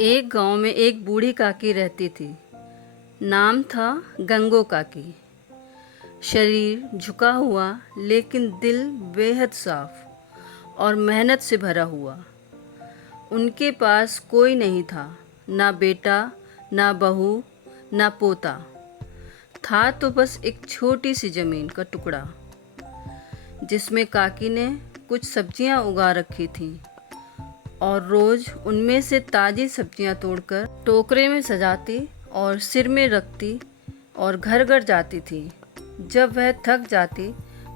एक गांव में एक बूढ़ी काकी रहती थी। नाम था गंगो काकी। शरीर झुका हुआ लेकिन दिल बेहद साफ और मेहनत से भरा हुआ। उनके पास कोई नहीं था, ना बेटा, ना बहू, ना पोता। था तो बस एक छोटी सी ज़मीन का टुकड़ा जिसमें काकी ने कुछ सब्जियां उगा रखी थीं और रोज़ उनमें से ताज़ी सब्जियां तोड़कर टोकरे में सजाती और सिर में रखती और घर घर जाती थी। जब वह थक जाती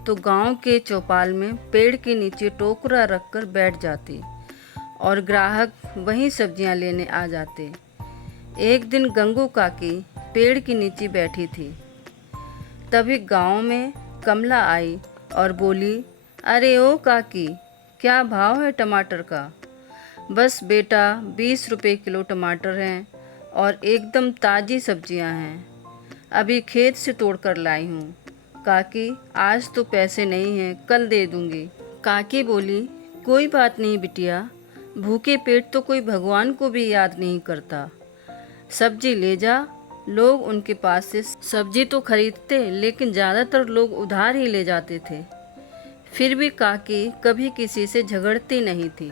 तो गांव के चौपाल में पेड़ के नीचे टोकरा रखकर बैठ जाती और ग्राहक वहीं सब्जियां लेने आ जाते। एक दिन गंगू काकी पेड़ के नीचे बैठी थी। तभी गांव में कमला आई और बोली, अरे ओ काकी, क्या भाव है टमाटर का? बस बेटा, 20 रुपये किलो टमाटर हैं और एकदम ताज़ी सब्जियां हैं। अभी खेत से तोड़ कर लाई हूँ। काकी, आज तो पैसे नहीं हैं, कल दे दूँगी। काकी बोली, कोई बात नहीं बिटिया, भूखे पेट तो कोई भगवान को भी याद नहीं करता। सब्जी ले जा। लोग उनके पास से सब्जी तो खरीदते, लेकिन ज़्यादातर लोग उधार ही ले जाते थे। फिर भी काकी कभी किसी से झगड़ती नहीं थी।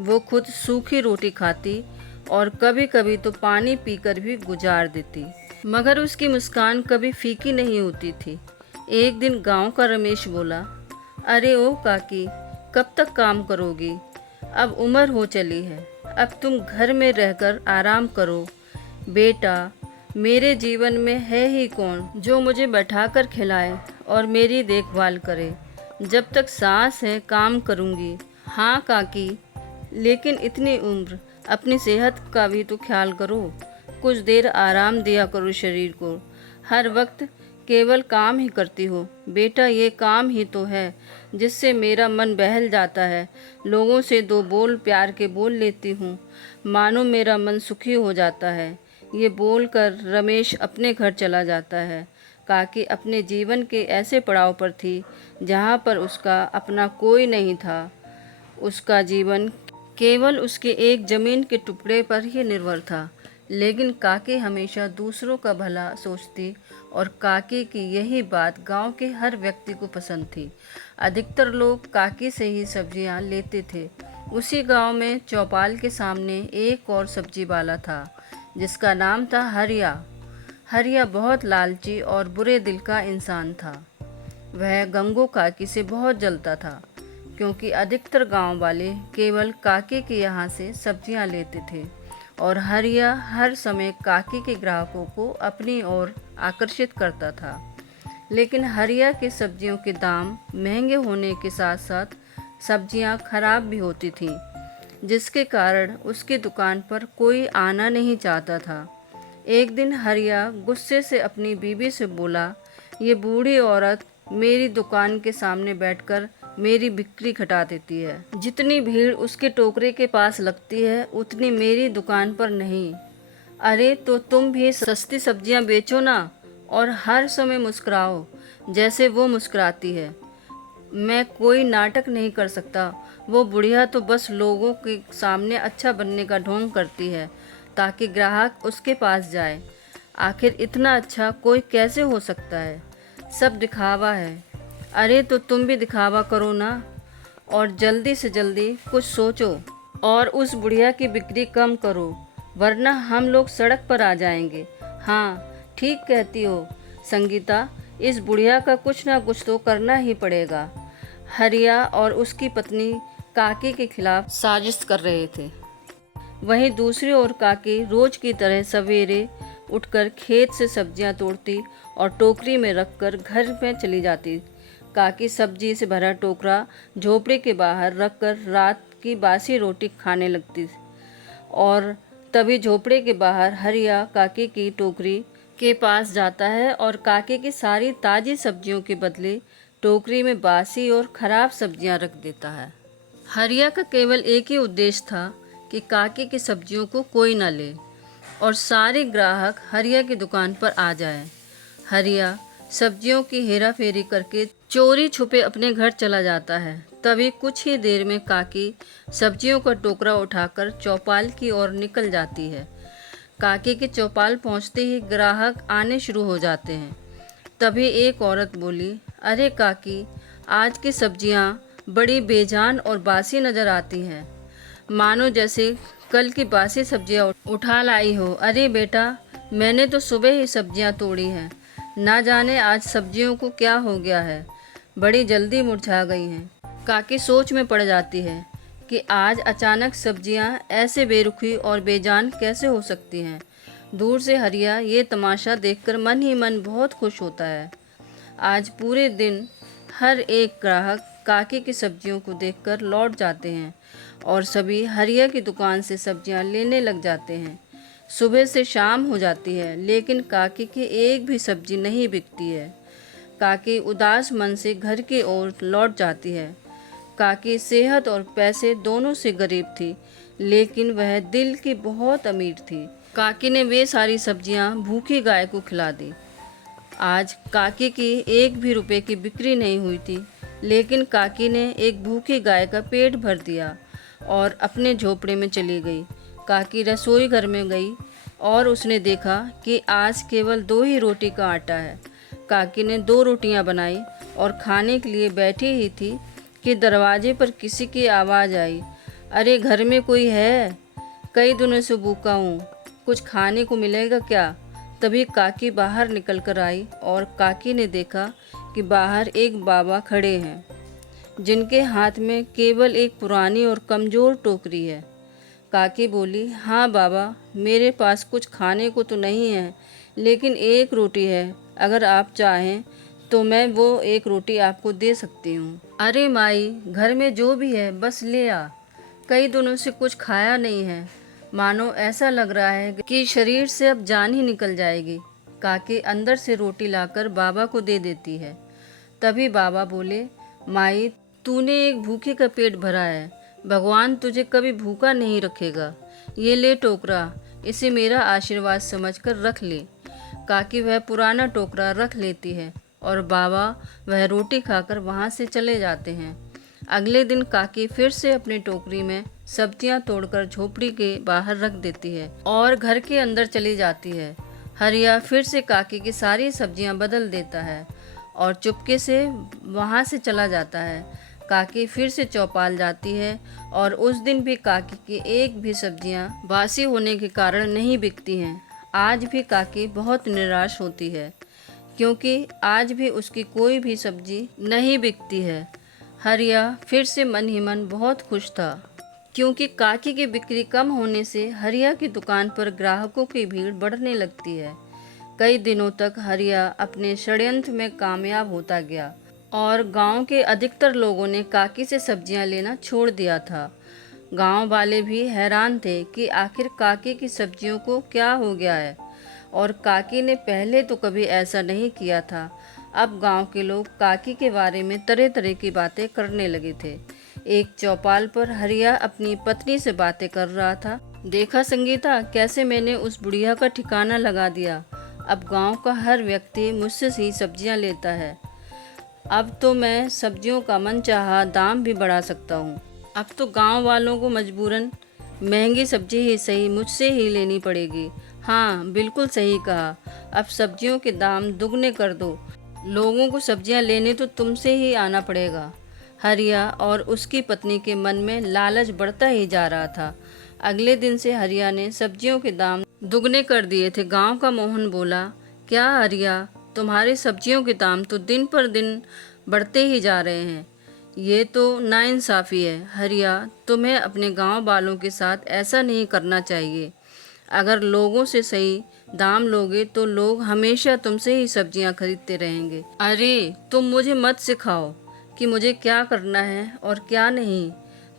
वो खुद सूखी रोटी खाती और कभी कभी तो पानी पीकर भी गुजार देती, मगर उसकी मुस्कान कभी फीकी नहीं होती थी। एक दिन गांव का रमेश बोला, अरे ओ काकी, कब तक काम करोगी? अब उम्र हो चली है, अब तुम घर में रहकर आराम करो। बेटा, मेरे जीवन में है ही कौन जो मुझे बैठाकर खिलाए और मेरी देखभाल करे। जब तक सांस है काम करूँगी। हाँ काकी, लेकिन इतनी उम्र, अपनी सेहत का भी तो ख्याल करो। कुछ देर आराम दिया करो शरीर को। हर वक्त केवल काम ही करती हो। बेटा, ये काम ही तो है जिससे मेरा मन बहल जाता है। लोगों से दो बोल प्यार के बोल लेती हूँ, मानो मेरा मन सुखी हो जाता है। ये बोलकर रमेश अपने घर चला जाता है। काकी अपने जीवन के ऐसे पड़ाव पर थी जहाँ पर उसका अपना कोई नहीं था। उसका जीवन केवल उसके एक ज़मीन के टुकड़े पर ही निर्भर था। लेकिन काकी हमेशा दूसरों का भला सोचती और काकी की यही बात गांव के हर व्यक्ति को पसंद थी। अधिकतर लोग काकी से ही सब्जियां लेते थे। उसी गांव में चौपाल के सामने एक और सब्जी वाला था जिसका नाम था हरिया। हरिया बहुत लालची और बुरे दिल का इंसान था। वह गंगू काकी से बहुत जलता था क्योंकि अधिकतर गांव वाले केवल काकी के यहाँ से सब्जियां लेते थे और हरिया हर समय काकी के ग्राहकों को अपनी ओर आकर्षित करता था। लेकिन हरिया के सब्जियों के दाम महंगे होने के साथ साथ सब्जियां खराब भी होती थीं, जिसके कारण उसकी दुकान पर कोई आना नहीं चाहता था। एक दिन हरिया गुस्से से अपनी बीवी से बोला, ये बूढ़ी औरत मेरी दुकान के सामने बैठकर मेरी बिक्री घटा देती है। जितनी भीड़ उसके टोकरे के पास लगती है उतनी मेरी दुकान पर नहीं। अरे तो तुम भी सस्ती सब्जियां बेचो ना और हर समय मुस्कुराओ जैसे वो मुस्कुराती है। मैं कोई नाटक नहीं कर सकता। वो बुढ़िया तो बस लोगों के सामने अच्छा बनने का ढोंग करती है ताकि ग्राहक उसके पास जाए। आखिर इतना अच्छा कोई कैसे हो सकता है? सब दिखावा है। अरे तो तुम भी दिखावा करो ना और जल्दी से जल्दी कुछ सोचो और उस बुढ़िया की बिक्री कम करो, वरना हम लोग सड़क पर आ जाएंगे। हाँ, ठीक कहती हो संगीता, इस बुढ़िया का कुछ ना कुछ तो करना ही पड़ेगा। हरिया और उसकी पत्नी काकी के खिलाफ साजिश कर रहे थे। वहीं दूसरी ओर काकी रोज की तरह सवेरे उठकर खेत से सब्जियां तोड़ती और टोकरी में रखकर घर में चली जाती। काकी सब्जी से भरा टोकरा झोपड़े के बाहर रखकर रात की बासी रोटी खाने लगती और तभी झोपड़े के बाहर हरिया काकी की टोकरी के पास जाता है और काकी की सारी ताज़ी सब्जियों के बदले टोकरी में बासी और ख़राब सब्जियां रख देता है। हरिया का केवल एक ही उद्देश्य था कि काकी की सब्जियों को कोई न ले और सारे ग्राहक हरिया की दुकान पर आ जाए। हरिया सब्जियों की हेरा फेरी करके चोरी छुपे अपने घर चला जाता है। तभी कुछ ही देर में काकी सब्जियों का टोकरा उठाकर चौपाल की ओर निकल जाती है। काकी के चौपाल पहुंचते ही ग्राहक आने शुरू हो जाते हैं। तभी एक औरत बोली, अरे काकी, आज की सब्जियां बड़ी बेजान और बासी नज़र आती हैं, मानो जैसे कल की बासी सब्जियां उठा लाई हो। अरे बेटा, मैंने तो सुबह ही सब्जियां तोड़ी हैं, ना जाने आज सब्जियों को क्या हो गया है, बड़ी जल्दी मुरझा गई हैं। काकी सोच में पड़ जाती है कि आज अचानक सब्जियां ऐसे बेरुखी और बेजान कैसे हो सकती हैं। दूर से हरिया ये तमाशा देखकर मन ही मन बहुत खुश होता है। आज पूरे दिन हर एक ग्राहक काकी की सब्जियों को देखकर लौट जाते हैं और सभी हरिया की दुकान से सब्जियां लेने लग जाते हैं। सुबह से शाम हो जाती है, लेकिन काकी की एक भी सब्जी नहीं बिकती है। काकी उदास मन से घर की ओर लौट जाती है। काकी सेहत और पैसे दोनों से गरीब थी, लेकिन वह दिल की बहुत अमीर थी। काकी ने वे सारी सब्जियां भूखी गाय को खिला दी। आज काकी की एक भी रुपए की बिक्री नहीं हुई थी, लेकिन काकी ने एक भूखी गाय का पेट भर दिया और अपने झोपड़े में चली गई। काकी रसोई घर में गई और उसने देखा कि आज केवल 2 ही रोटी का आटा है। काकी ने 2 रोटियां बनाई और खाने के लिए बैठी ही थी कि दरवाजे पर किसी की आवाज़ आई, अरे घर में कोई है? कई दिनों से भूखा हूँ, कुछ खाने को मिलेगा क्या? तभी काकी बाहर निकल कर आई और काकी ने देखा कि बाहर एक बाबा खड़े हैं, जिनके हाथ में केवल एक पुरानी और कमज़ोर टोकरी है। काकी बोली, हाँ बाबा, मेरे पास कुछ खाने को तो नहीं है, लेकिन एक रोटी है। अगर आप चाहें तो मैं वो एक रोटी आपको दे सकती हूँ। अरे माई, घर में जो भी है बस ले आ। कई दिनों से कुछ खाया नहीं है, मानो ऐसा लग रहा है कि शरीर से अब जान ही निकल जाएगी। काकी अंदर से रोटी लाकर बाबा को दे देती है। तभी बाबा बोले, माई, तूने एक भूखे का पेट भरा है, भगवान तुझे कभी भूखा नहीं रखेगा। ये ले टोकरा, इसे मेरा आशीर्वाद समझकर रख ले। काकी वह पुराना टोकरा रख लेती है और बाबा वह रोटी खाकर वहाँ से चले जाते हैं। अगले दिन काकी फिर से अपनी टोकरी में सब्जियां तोड़कर झोपड़ी के बाहर रख देती है और घर के अंदर चली जाती है। हरिया फिर से काकी की सारी सब्जियां बदल देता है और चुपके से वहाँ से चला जाता है। काकी फिर से चौपाल जाती है और उस दिन भी काकी की एक भी सब्जियां बासी होने के कारण नहीं बिकती हैं। आज भी काकी बहुत निराश होती है, क्योंकि आज भी उसकी कोई भी सब्जी नहीं बिकती है। हरिया फिर से मन ही मन बहुत खुश था, क्योंकि काकी की बिक्री कम होने से हरिया की दुकान पर ग्राहकों की भीड़ बढ़ने लगती है। कई दिनों तक हरिया अपने षड्यंत्र में कामयाब होता गया और गांव के अधिकतर लोगों ने काकी से सब्जियां लेना छोड़ दिया था। गांव वाले भी हैरान थे कि आखिर काकी की सब्जियों को क्या हो गया है, और काकी ने पहले तो कभी ऐसा नहीं किया था। अब गांव के लोग काकी के बारे में तरह तरह की बातें करने लगे थे। एक चौपाल पर हरिया अपनी पत्नी से बातें कर रहा था। देखा संगीता, कैसे मैंने उस बुढ़िया का ठिकाना लगा दिया। अब गांव का हर व्यक्ति मुझसे ही सब्जियां लेता है। अब तो मैं सब्जियों का मनचाहा दाम भी बढ़ा सकता हूँ। अब तो गांव वालों को मजबूरन महंगी सब्जी ही सही मुझसे ही लेनी पड़ेगी। हाँ, बिल्कुल सही कहा। अब सब्जियों के दाम दुगने कर दो। लोगों को सब्जियां लेने तो तुमसे ही आना पड़ेगा। हरिया और उसकी पत्नी के मन में लालच बढ़ता ही जा रहा था। अगले दिन से हरिया ने सब्जियों के दाम दुगने कर दिए थे। गांव का मोहन बोला, क्या हरिया, तुम्हारी सब्जियों के दाम तो दिन पर दिन बढ़ते ही जा रहे हैं। ये तो नाइंसाफ़ी है। हरिया, तुम्हें अपने गांव वालों के साथ ऐसा नहीं करना चाहिए। अगर लोगों से सही दाम लोगे तो लोग हमेशा तुमसे ही सब्जियां खरीदते रहेंगे। अरे, तुम मुझे मत सिखाओ कि मुझे क्या करना है और क्या नहीं।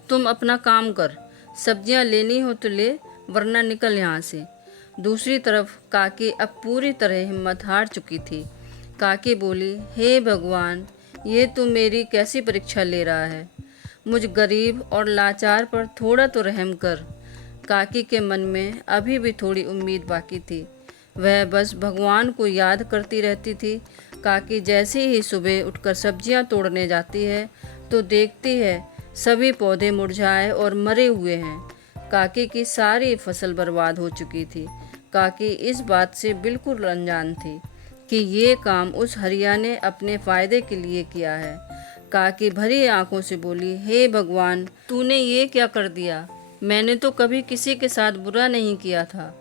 तुम अपना काम कर, सब्जियां लेनी हो तो ले, वरना निकल यहाँ से। दूसरी तरफ काकी अब पूरी तरह हिम्मत हार चुकी थी। काकी बोली, हे भगवान, ये तू मेरी कैसी परीक्षा ले रहा है। मुझ गरीब और लाचार पर थोड़ा तो रहम कर। काकी के मन में अभी भी थोड़ी उम्मीद बाकी थी। वह बस भगवान को याद करती रहती थी। काकी जैसे ही सुबह उठकर सब्जियां तोड़ने जाती है तो देखती है सभी पौधे मुरझाए और मरे हुए हैं। काकी की सारी फसल बर्बाद हो चुकी थी। काकी इस बात से बिल्कुल अनजान थी कि ये काम उस हरिया ने अपने फायदे के लिए किया है। काकी भरी आंखों से बोली, हे भगवान, तूने ये क्या कर दिया? मैंने तो कभी किसी के साथ बुरा नहीं किया था,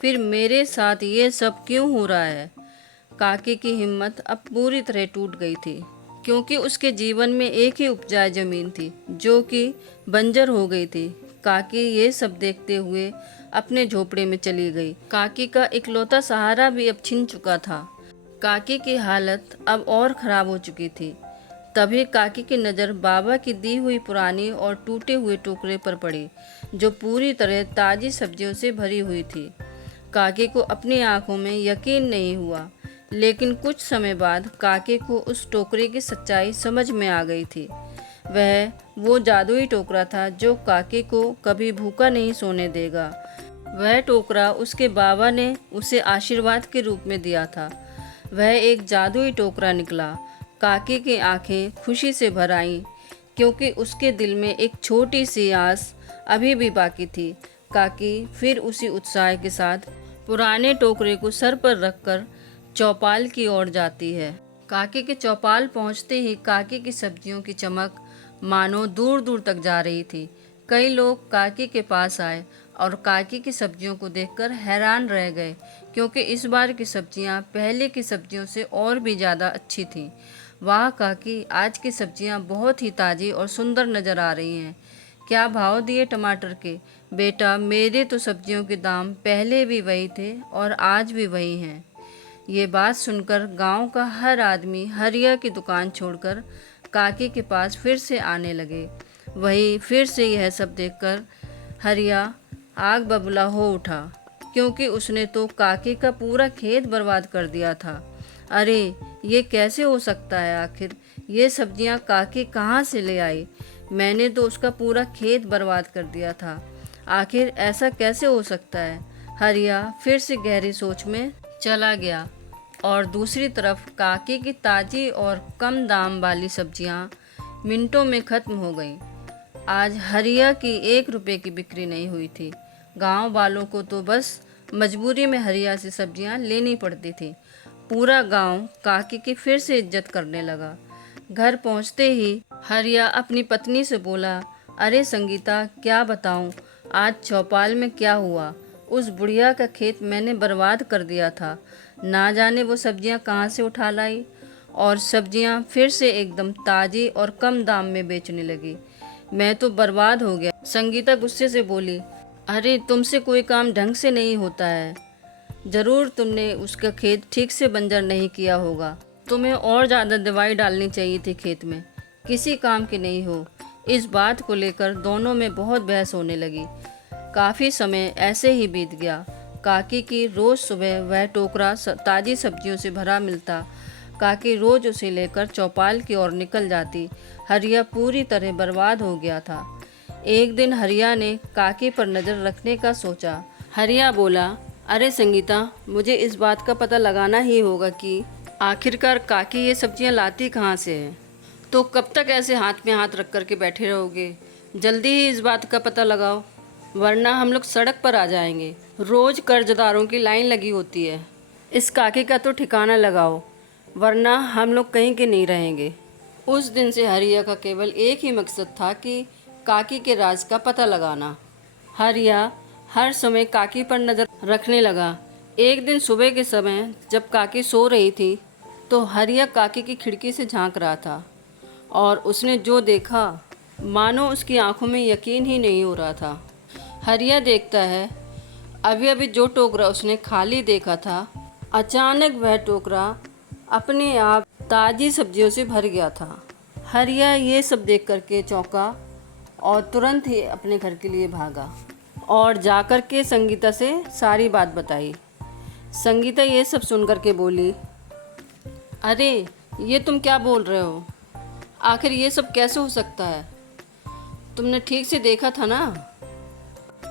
फिर मेरे साथ ये सब क्यों हो रहा है? काकी की हिम्मत अब पूरी तरह टूट गई थी, क्योंकि उसके जीवन में एक ही उपजाऊ जमीन थी जो कि बंजर हो गई थी। काकी ये सब देखते हुए अपने झोपड़े में चली गई। काकी का इकलौता सहारा भी अब छिन चुका था। काकी की हालत अब और खराब हो चुकी थी। तभी काकी की नज़र बाबा की दी हुई पुरानी और टूटे हुए टोकरे पर पड़ी, जो पूरी तरह ताज़ी सब्जियों से भरी हुई थी। काकी को अपनी आंखों में यकीन नहीं हुआ, लेकिन कुछ समय बाद काकी को उस टोकरे की सच्चाई समझ में आ गई थी। वह वो जादुई टोकरा था जो काकी को कभी भूखा नहीं सोने देगा। वह टोकरा उसके बाबा ने उसे आशीर्वाद के रूप में दिया था। वह एक जादुई टोकरा निकला। काकी की आंखें खुशी से भर आईं, क्योंकि उसके दिल में एक छोटी सी आस अभी भी बाकी थी। काकी फिर उसी उत्साह के साथ पुराने टोकरे को सर पर रखकर चौपाल की ओर जाती है। काकी के चौपाल पहुंचते ही काकी की सब्जियों की चमक मानो दूर दूर तक जा रही थी। कई लोग काकी के पास आए और काकी की सब्जियों को देखकर हैरान रह गए, क्योंकि इस बार की सब्जियां पहले की सब्जियों से और भी ज़्यादा अच्छी थीं। वाह काकी, आज की सब्जियां बहुत ही ताज़ी और सुंदर नज़र आ रही हैं। क्या भाव दिए टमाटर के? बेटा, मेरे तो सब्जियों के दाम पहले भी वही थे और आज भी वही हैं। ये बात सुनकर गांव का हर आदमी हरिया की दुकान छोड़कर काकी के पास फिर से आने लगे। वही फिर से यह सब देखकर हरिया आग बबूला हो उठा, क्योंकि उसने तो काकी का पूरा खेत बर्बाद कर दिया था। अरे, ये कैसे हो सकता है? आखिर ये सब्जियां काकी कहाँ से ले आई? मैंने तो उसका पूरा खेत बर्बाद कर दिया था। आखिर ऐसा कैसे हो सकता है? हरिया फिर से गहरी सोच में चला गया और दूसरी तरफ काकी की ताज़ी और कम दाम वाली सब्जियां मिनटों में ख़त्म हो गईं। आज हरिया की 1 रुपये की बिक्री नहीं हुई थी। गांव वालों को तो बस मजबूरी में हरिया से सब्जियां लेनी पड़ती थी। पूरा गांव काकी की फिर से इज्जत करने लगा। घर पहुंचते ही हरिया अपनी पत्नी से बोला, अरे संगीता, क्या बताऊं, आज चौपाल में क्या हुआ। उस बुढ़िया का खेत मैंने बर्बाद कर दिया था। ना जाने वो सब्जियां कहाँ से उठा लाई, और सब्जियां फिर से एकदम ताज़ी और कम दाम में बेचने लगी। मैं तो बर्बाद हो गया। संगीता गुस्से से बोली, अरे तुमसे कोई काम ढंग से नहीं होता है। ज़रूर तुमने उसका खेत ठीक से बंजर नहीं किया होगा। तुम्हें और ज़्यादा दवाई डालनी चाहिए थी खेत में। किसी काम की नहीं हो। इस बात को लेकर दोनों में बहुत बहस होने लगी। काफ़ी समय ऐसे ही बीत गया। काकी की रोज़ सुबह वह टोकरा ताज़ी सब्जियों से भरा मिलता। काकी रोज़ उसे लेकर चौपाल की ओर निकल जाती। हरिया पूरी तरह बर्बाद हो गया था। एक दिन हरिया ने काकी पर नज़र रखने का सोचा। हरिया बोला, अरे संगीता, मुझे इस बात का पता लगाना ही होगा कि आखिरकार काकी ये सब्जियां लाती कहाँ से है। तो कब तक ऐसे हाथ में हाथ रख कर के बैठे रहोगे? जल्दी ही इस बात का पता लगाओ, वरना हम लोग सड़क पर आ जाएंगे। रोज़ कर्जदारों की लाइन लगी होती है। इस काकी का तो ठिकाना लगाओ, वरना हम लोग कहीं के नहीं रहेंगे। उस दिन से हरिया का केवल एक ही मकसद था कि काकी के राज का पता लगाना। हरिया हर समय काकी पर नज़र रखने लगा। एक दिन सुबह के समय जब काकी सो रही थी, तो हरिया काकी की खिड़की से झांक रहा था, और उसने जो देखा मानो उसकी आंखों में यकीन ही नहीं हो रहा था। हरिया देखता है, अभी अभी जो टोकरा उसने खाली देखा था, अचानक वह टोकरा अपने आप ताज़ी सब्जियों से भर गया था। हरिया ये सब देख करके चौंका और तुरंत ही अपने घर के लिए भागा और जाकर के संगीता से सारी बात बताई। संगीता ये सब सुन कर के बोली, अरे ये तुम क्या बोल रहे हो? आखिर ये सब कैसे हो सकता है? तुमने ठीक से देखा था ना?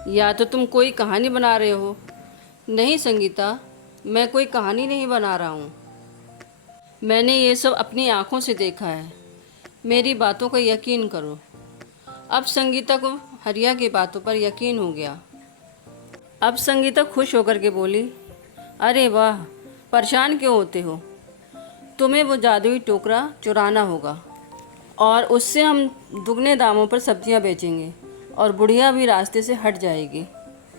या तो तुम कोई कहानी बना रहे हो? नहीं संगीता, मैं कोई कहानी नहीं बना रहा हूँ। मैंने ये सब अपनी आँखों से देखा है, मेरी बातों का यकीन करो। अब संगीता को हरिया की बातों पर यकीन हो गया। अब संगीता खुश होकर के बोली, अरे वाह, परेशान क्यों होते हो? तुम्हें वो जादुई टोकरा चुराना होगा और उससे हम दुगने दामों पर सब्जियां बेचेंगे और बुढ़िया भी रास्ते से हट जाएगी।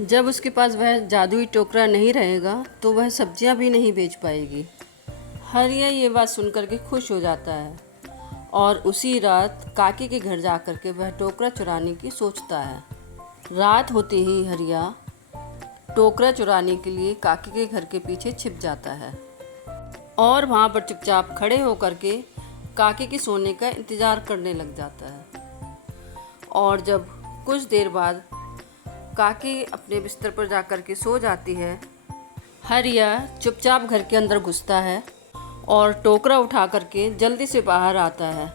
जब उसके पास वह जादुई टोकरा नहीं रहेगा तो वह सब्जियां भी नहीं बेच पाएगी। हरिया ये बात सुनकर के खुश हो जाता है और उसी रात काकी के घर जाकर के वह टोकरा चुराने की सोचता है। रात होते ही हरिया टोकरा चुराने के लिए काकी के घर के पीछे छिप जाता है और वहाँ पर चुपचाप खड़े होकर के काकी के सोने का इंतज़ार करने लग जाता है। और जब कुछ देर बाद काकी अपने बिस्तर पर जाकर के सो जाती है, हरिया चुपचाप घर के अंदर घुसता है और टोकरा उठा करके जल्दी से बाहर आता है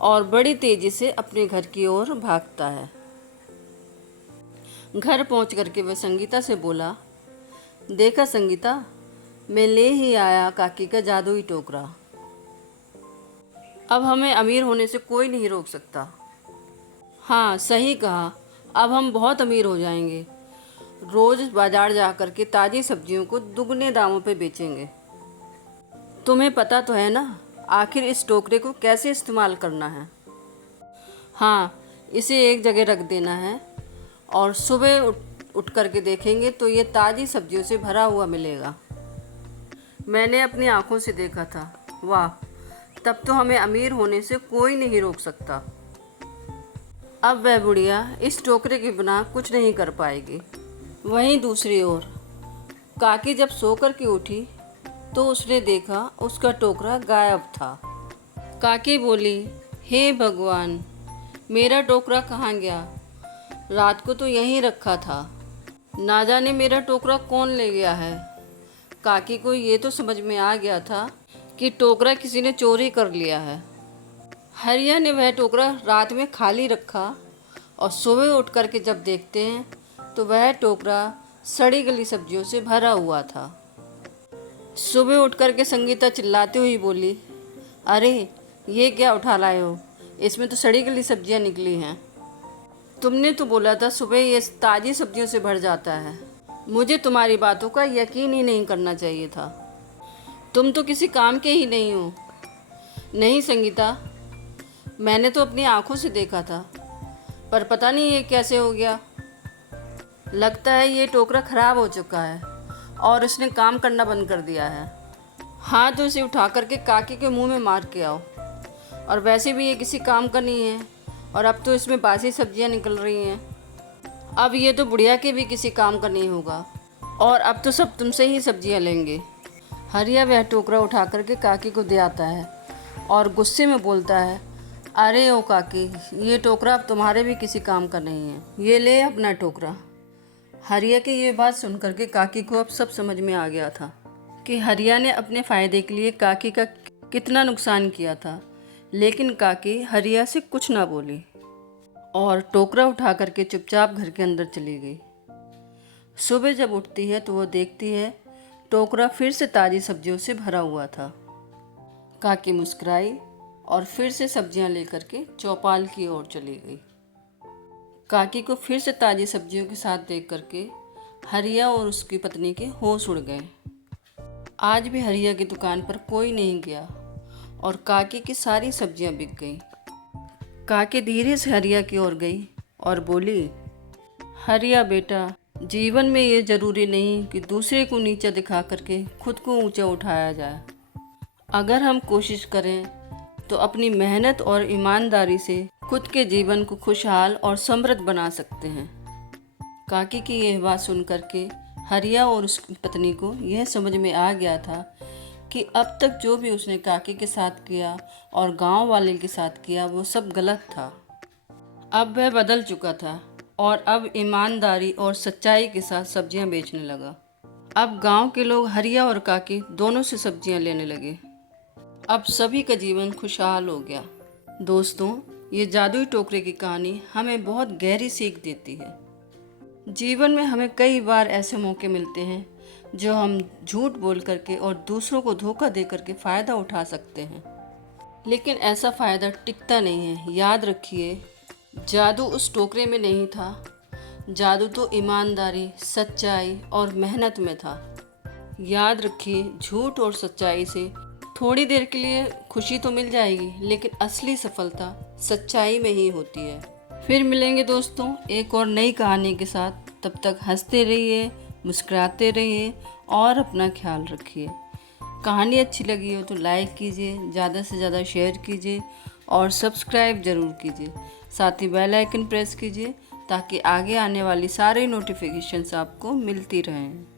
और बड़ी तेज़ी से अपने घर की ओर भागता है। घर पहुंच करके वह संगीता से बोला, देखा संगीता, मैं ले ही आया काकी का जादुई टोकरा। अब हमें अमीर होने से कोई नहीं रोक सकता। हाँ, सही कहा, अब हम बहुत अमीर हो जाएंगे। रोज़ बाजार जा कर के ताज़ी सब्जियों को दुगने दामों पे बेचेंगे। तुम्हें पता तो है ना आखिर इस टोकरे को कैसे इस्तेमाल करना है? हाँ, इसे एक जगह रख देना है और सुबह उठ कर के देखेंगे तो ये ताज़ी सब्जियों से भरा हुआ मिलेगा। मैंने अपनी आँखों से देखा था। वाह, तब तो हमें अमीर होने से कोई नहीं रोक सकता। अब वह बुढ़िया इस टोकरे के बिना कुछ नहीं कर पाएगी। वहीं दूसरी ओर काकी जब सो कर के उठी तो उसने देखा उसका टोकरा गायब था। काकी बोली, हे भगवान, मेरा टोकरा कहाँ गया? रात को तो यहीं रखा था, ना जाने मेरा टोकरा कौन ले गया है। काकी को ये तो समझ में आ गया था कि टोकरा किसी ने चोरी कर लिया है। हरिया ने वह टोकरा रात में खाली रखा और सुबह उठ कर के जब देखते हैं तो वह टोकरा सड़ी गली सब्जियों से भरा हुआ था। सुबह उठ कर के संगीता चिल्लाती हुई बोली, अरे ये क्या उठा लाए हो? इसमें तो सड़ी गली सब्जियां निकली हैं। तुमने तो बोला था सुबह ये ताज़ी सब्जियों से भर जाता है। मुझे तुम्हारी बातों का यकीन ही नहीं करना चाहिए था। तुम तो किसी काम के ही नहीं हो। नहीं संगीता, मैंने तो अपनी आँखों से देखा था, पर पता नहीं ये कैसे हो गया। लगता है ये टोकरा ख़राब हो चुका है और इसने काम करना बंद कर दिया है। हाँ, तो इसे उठा करके काकी के मुंह में मार के आओ। और वैसे भी ये किसी काम का नहीं है और अब तो इसमें बासी सब्जियां निकल रही हैं। अब ये तो बुढ़िया के भी किसी काम का नहीं होगा और अब तो सब तुमसे ही सब्जियां लेंगे। हरिया वह टोकरा उठा करके काकी को दे आता है और गुस्से में बोलता है, अरे ओ काकी, ये टोकरा अब तुम्हारे भी किसी काम का नहीं है। ये ले अपना टोकरा। हरिया की ये बात सुन करके काकी को अब सब समझ में आ गया था कि हरिया ने अपने फ़ायदे के लिए काकी का कितना नुकसान किया था। लेकिन काकी हरिया से कुछ ना बोली और टोकरा उठा करके चुपचाप घर के अंदर चली गई। सुबह जब उठती है तो वो देखती है टोकरा फिर से ताज़ी सब्जियों से भरा हुआ था। काकी मुस्कुराई और फिर से सब्जियां लेकर के चौपाल की ओर चली गई। काकी को फिर से ताज़ी सब्जियों के साथ देख करके हरिया और उसकी पत्नी के होश उड़ गए। आज भी हरिया की दुकान पर कोई नहीं गया और काकी की सारी सब्जियां बिक गईं। काकी धीरे से हरिया की ओर गई और बोली, हरिया बेटा, जीवन में ये ज़रूरी नहीं कि दूसरे को नीचा दिखा करके खुद को ऊंचा उठाया जाए। अगर हम कोशिश करें तो अपनी मेहनत और ईमानदारी से खुद के जीवन को खुशहाल और समृद्ध बना सकते हैं। काकी की यह बात सुन करके हरिया और उसकी पत्नी को यह समझ में आ गया था कि अब तक जो भी उसने काकी के साथ किया और गांव वाले के साथ किया वो सब गलत था। अब वह बदल चुका था और अब ईमानदारी और सच्चाई के साथ सब्जियां बेचने लगा। अब गांव के लोग हरिया और काकी दोनों से सब्जियां लेने लगे। अब सभी का जीवन खुशहाल हो गया। दोस्तों, ये जादुई टोकरे की कहानी हमें बहुत गहरी सीख देती है। जीवन में हमें कई बार ऐसे मौके मिलते हैं जो हम झूठ बोल करके और दूसरों को धोखा दे करके फ़ायदा उठा सकते हैं। लेकिन ऐसा फ़ायदा टिकता नहीं है। याद रखिए, जादू उस टोकरे में नहीं था, जादू तो ईमानदारी, सच्चाई और मेहनत में था। याद रखिए, झूठ और सच्चाई से थोड़ी देर के लिए खुशी तो मिल जाएगी, लेकिन असली सफलता सच्चाई में ही होती है। फिर मिलेंगे दोस्तों एक और नई कहानी के साथ। तब तक हंसते रहिए, मुस्कुराते रहिए और अपना ख्याल रखिए। कहानी अच्छी लगी हो तो लाइक कीजिए, ज़्यादा से ज़्यादा शेयर कीजिए और सब्सक्राइब ज़रूर कीजिए। साथ ही बेल आइकन प्रेस कीजिए ताकि आगे आने वाली सारी नोटिफिकेशंस आपको मिलती रहें।